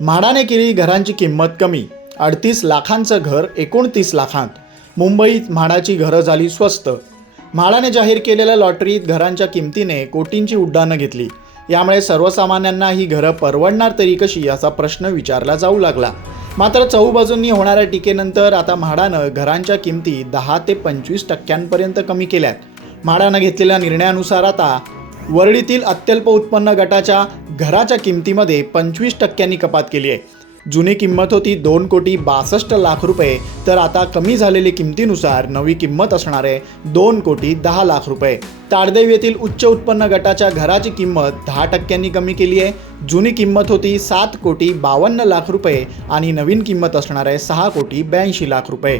म्हाडाने केली घरांची किंमत कमी. अडतीस लाखांचं घर एकोणतीस लाखांत. मुंबईत म्हाडाची घरं झाली स्वस्त. म्हाडाने जाहीर केलेल्या लॉटरीत घरांच्या किमतीने कोटींची उड्डाणं घेतली. यामुळे सर्वसामान्यांना ही घरं परवडणार तरी कशी असा प्रश्न विचारला जाऊ लागला. मात्र चहूबाजूंनी होणाऱ्या टीकेनंतर आता म्हाडानं घरांच्या किमती दहा ते पंचवीस टक्क्यांपर्यंत कमी केल्यात. म्हाडानं घेतलेल्या निर्णयानुसार आता वरळीतील अत्यल्प उत्पन्न गटाच्या घराच्या किमतीमध्ये पंचवीस टक्क्यांनी कपात केली आहे. जुनी किंमत होती दोन कोटी बासष्ट लाख रुपये तर आता कमी झालेली किमतीनुसार नवी किंमत असणार आहे दोन कोटी दहा लाख रुपये. ताडदेव येथील उच्च उत्पन्न गटाच्या घराची किंमत दहा टक्क्यांनी कमी केली आहे. जुनी किंमत होती सात कोटी बावन्न लाख रुपये आणि नवीन किंमत असणार आहे सहा कोटी ब्याऐंशी लाख रुपये.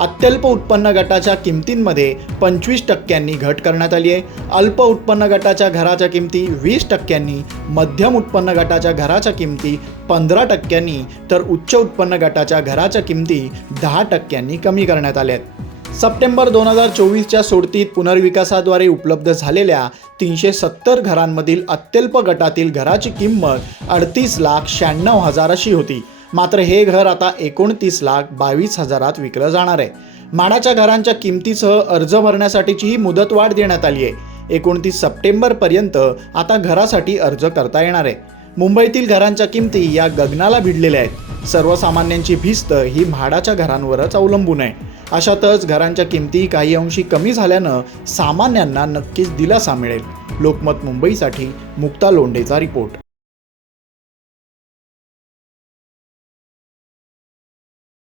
अत्यल्प उत्पन्न गटाच्या किमतींमध्ये पंचवीस टक्क्यांनी घट करण्यात आली आहे. अल्प उत्पन्न गटाच्या घराच्या किमती वीस टक्क्यांनी मध्यम उत्पन्न गटाच्या घराच्या किमती पंधरा टक्क्यांनी तर उच्च उत्पन्न गटाच्या घराच्या किमती दहा टक्क्यांनी कमी करण्यात आल्या आहेत. सप्टेंबर दोन हजार चोवीसच्या सोडतीत पुनर्विकासाद्वारे उपलब्ध झालेल्या तीनशे सत्तर घरांमधील अत्यल्प गटातील घराची किंमत अडतीस लाख शहाण्णव हजार अशी होती. मात्र हे घर आता एकोणतीस लाख बावीस हजारात विकलं जाणार आहे. माडाच्या घरांच्या किमतीसह अर्ज भरण्यासाठीची ही मुदतवाढ देण्यात आली आहे. एकोणतीस सप्टेंबरपर्यंत आता घरासाठी अर्ज करता येणार आहे. मुंबईतील घरांच्या किमती या गगनाला भिडलेल्या आहेत. सर्वसामान्यांची भिस्त ही म्हाडाच्या घरांवरच अवलंबून आहे. अशातच घरांच्या किमती काही अंशी कमी झाल्यानं सामान्यांना नक्कीच दिलासा मिळेल. लोकमत मुंबईसाठी मुक्ता लोंढेचा रिपोर्ट.